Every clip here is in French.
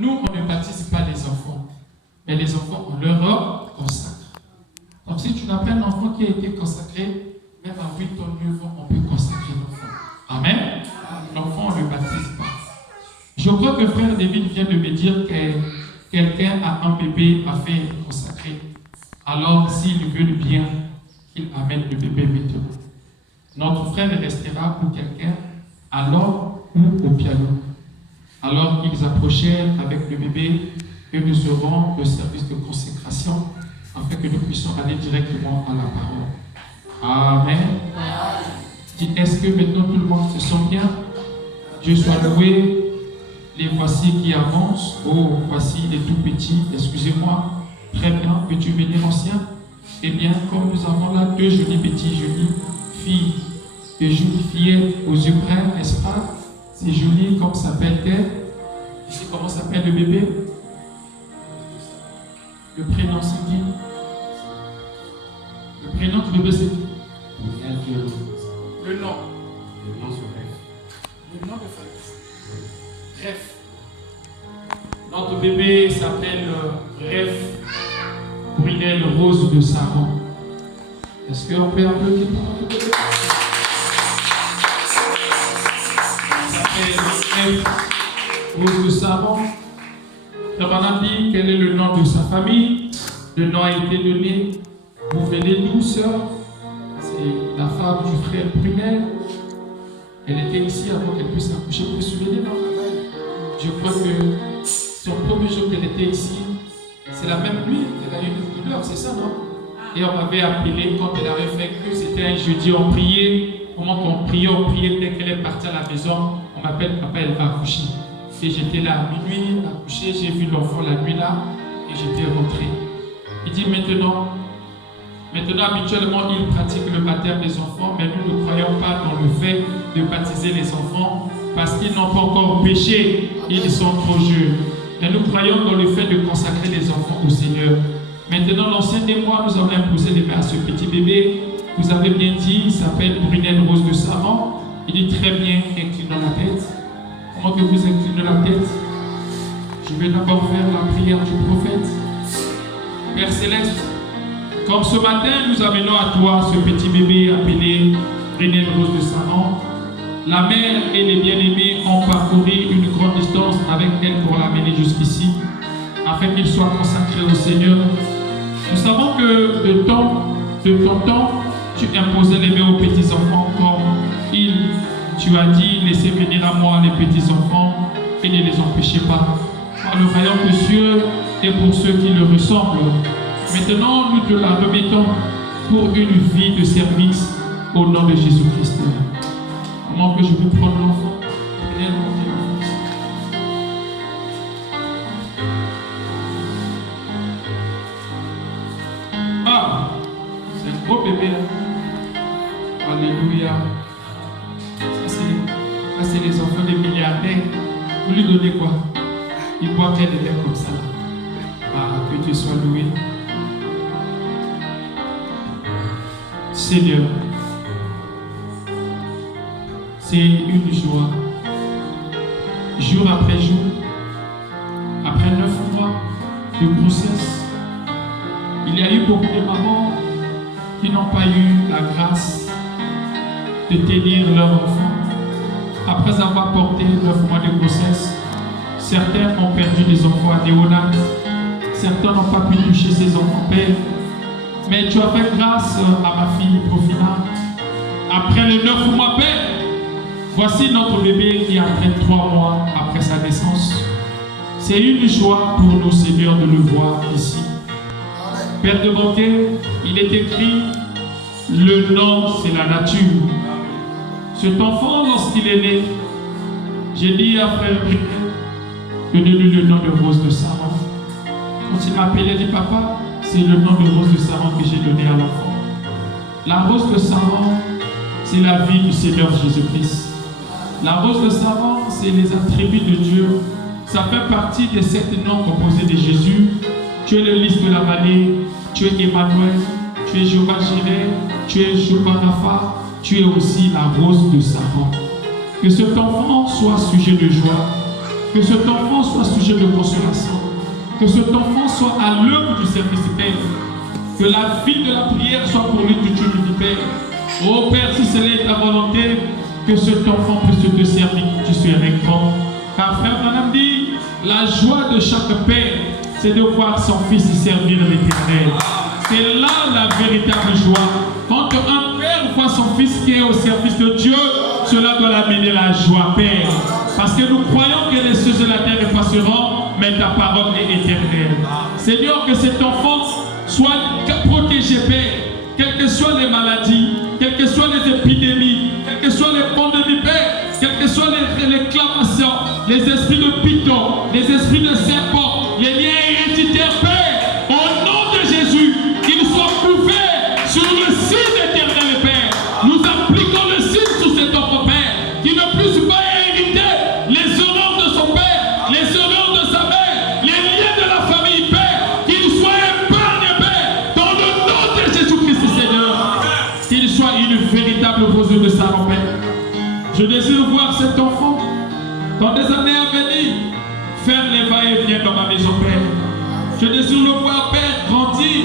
Nous, on ne baptise pas les enfants, mais les enfants, on leur consacre. Donc si tu n'as pas un enfant qui a été consacré, même à 8 ans, 9 ans, on peut consacrer l'enfant. Amen. L'enfant, on ne le baptise pas. Je crois que frère David vient de me dire que quelqu'un a un bébé à faire consacrer. Alors, s'il veut le bien, qu'il amène le bébé maintenant. Notre frère restera pour quelqu'un à l'orgue ou au piano. Alors qu'ils approchèrent avec le bébé, et nous aurons le service de consécration afin que nous puissions aller directement à la parole. Amen. Est-ce que maintenant tout le monde se sent bien? Dieu soit loué. Les voici qui avancent. Oh, voici les tout petits. Excusez-moi. Très bien. Peux-tu venir ancien? Eh bien, comme nous avons là 2 jolies filles, 2 jolies fillettes aux yeux bruns, n'est-ce pas? C'est joli. Comment s'appelle-t-elle? Ici, comment s'appelle le bébé? Le prénom c'est qui? Le prénom du bébé c'est qui? Le nom. Le nom c'est Ref. Le nom de Ref. Notre bébé s'appelle Ref Brunel Rose de Saron. Est-ce qu'on peut applaudir pour le bébé? Il s'appelle Ref Rose de Saron. On a dit quel est le nom de sa famille. Le nom a été donné. Vous venez d'où, sœur? C'est la femme du frère Brunel. Elle était ici avant qu'elle puisse accoucher. Vous vous souvenez, non? Je crois que son premier jour qu'elle était ici, c'est la même nuit qu'elle a eu une douleur, c'est ça, non? Et on m'avait appelé quand elle avait fait que c'était un jeudi, on priait. Comment on priait dès qu'elle est partie à la maison. On m'appelle, papa, elle va accoucher. Et j'étais là à minuit, accouché, j'ai vu l'enfant la nuit là, et j'étais rentré. Il dit maintenant, habituellement, il pratique le baptême des enfants, mais nous ne croyons pas dans le fait de baptiser les enfants parce qu'ils n'ont pas encore péché, ils sont trop jeunes. Mais nous croyons dans le fait de consacrer les enfants au Seigneur. Maintenant, l'ancien des mois, nous avons imposé les mains à ce petit bébé. Vous avez bien dit, il s'appelle Brunel Rose de Saron. Il dit très bien, inclinons la tête. Comment que vous inclinez la tête? Je vais d'abord faire la prière du prophète. Père Céleste, comme ce matin, nous amenons à toi ce petit bébé appelé Brunel Rose de Saron. La mère et les bien-aimés ont parcouru une grande distance avec elle pour l'amener jusqu'ici, afin qu'il soit consacré au Seigneur. Nous savons que de ton temps, tu imposais les mains aux petits-enfants comme tu as dit, laissez venir à moi les petits-enfants et ne les empêchez pas. Car le royaume de Dieu est pour ceux qui le ressemblent. Maintenant, nous te la remettons pour une vie de service au nom de Jésus-Christ. Comment que je peux prendre l'enfant? Ah, c'est un gros bébé. Alléluia. Ça, c'est les enfants des milliardaires. Vous lui donnez quoi? Il boit bien des verres comme ça. Ah, que Dieu soit loué. Seigneur, c'est une joie. Jour après jour, après 9 mois de grossesse, il y a eu beaucoup de mamans qui n'ont pas eu la grâce de tenir leur enfant. Après avoir porté 9 mois de grossesse, certains ont perdu des enfants à néonat, certains n'ont pas pu toucher ces enfants pères. Mais tu as fait grâce à ma fille Profina. Après les 9 mois père, voici notre bébé qui a 3 mois après sa naissance. C'est une joie pour nous, Seigneur, de le voir ici. Père de bonté, il est écrit, le nom c'est la nature. Cet enfant, lorsqu'il est né, j'ai dit à frère Briquet, donnez-lui le nom de Rose de Saron. Quand il m'a appelé, il a dit, papa, c'est le nom de Rose de Saron que j'ai donné à l'enfant. La Rose de Saron, c'est la vie du Seigneur Jésus-Christ. La Rose de Saron, c'est les attributs de Dieu. Ça fait partie des 7 noms composés de Jésus. Tu es le lys de la vallée, tu es Emmanuel, tu es Jéhovah Jireh, tu es Jéhovah Rapha, tu es aussi la Rose de Saron. Que cet enfant soit sujet de joie, Que cet enfant soit sujet de consolation. Que cet enfant soit à l'œuvre du service, Père. Que la vie de la prière soit pour lui toute une vie, Père. Oh Père, si cela est ta volonté, que cet enfant puisse te servir, que tu seras grand. Car frère Branham dit, la joie de chaque père, c'est de voir son fils servir l'Éternel. C'est là la véritable joie. Quand un père voit son fils qui est au service de Dieu, cela doit l'amener la joie, Père. Parce que nous croyons que les cieux et la terre passeront, mais ta parole est éternelle. Seigneur, que cet enfant soit protégé, Père, quelles que soient les maladies, quelles que soient les épidémies, quelles que soient les pandémies, Père, quelles que soient les réclamations, les esprits de python, les esprits de serpent, les liens héréditaires, Père, au nom de Jésus, qu'ils soient couverts sur le signe éternel, Père. Nous appliquons le signe sur cet enfant, Père, qui ne puisse pas hériter les honneurs de son père, les honneurs de sa mère, les liens de la famille, Père, qu'il soit épargné, Père, dans le nom de Jésus-Christ, Seigneur, qu'il soit une véritable mesure de sa Père. Je désire voir cet enfant dans des années à venir faire les va-et-vient dans ma maison, Père. Je désire le voir, Père, grandir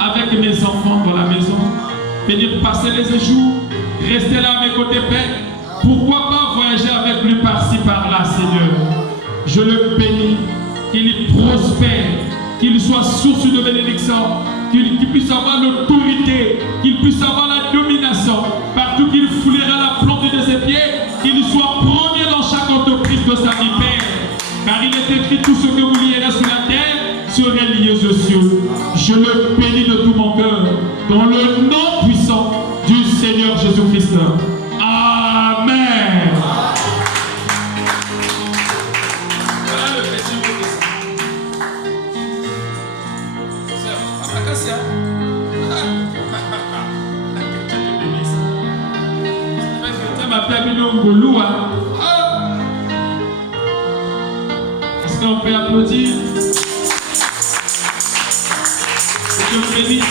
avec mes enfants dans la maison, venir passer les jours, rester là à mes côtés, Père. Pourquoi pas voyager avec lui par-ci, par-là, Seigneur. Je le bénis, qu'il prospère, qu'il soit source de bénédiction, qu'il puisse avoir l'autorité, qu'il puisse avoir la domination. Partout qu'il foulera la plante de ses pieds, qu'il soit premier dans chaque entreprise de sa vie, Père. Car il est écrit, tout ce que vous lierez sur la terre serait lié aux cieux. Je le bénis de tout mon cœur, dans le nom puissant du Seigneur Jésus-Christ. Amen. Voilà le petit mot de ça. C'est est-ce qu'on peut applaudir? Je vous bénis.